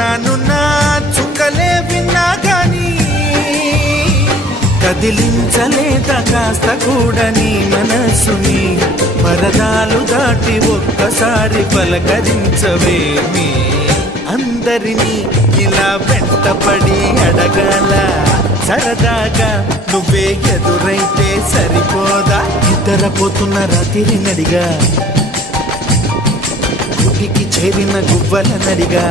రానున్న చుక్కలే విన్నా గాని కదిలించలేద కాస్త కూడా నీ మనసుని పరదాలు దాటి ఒక్కసారి పలకరించవేమి అందరినీ ఇలా వెంటపడి అడగాల సరదాగా నువ్వే ఎదురైతే సరిపోదా నిద్రపోతున్న రాత్రి నడిగా గుడికి చేరిన గువ్వల నడిగా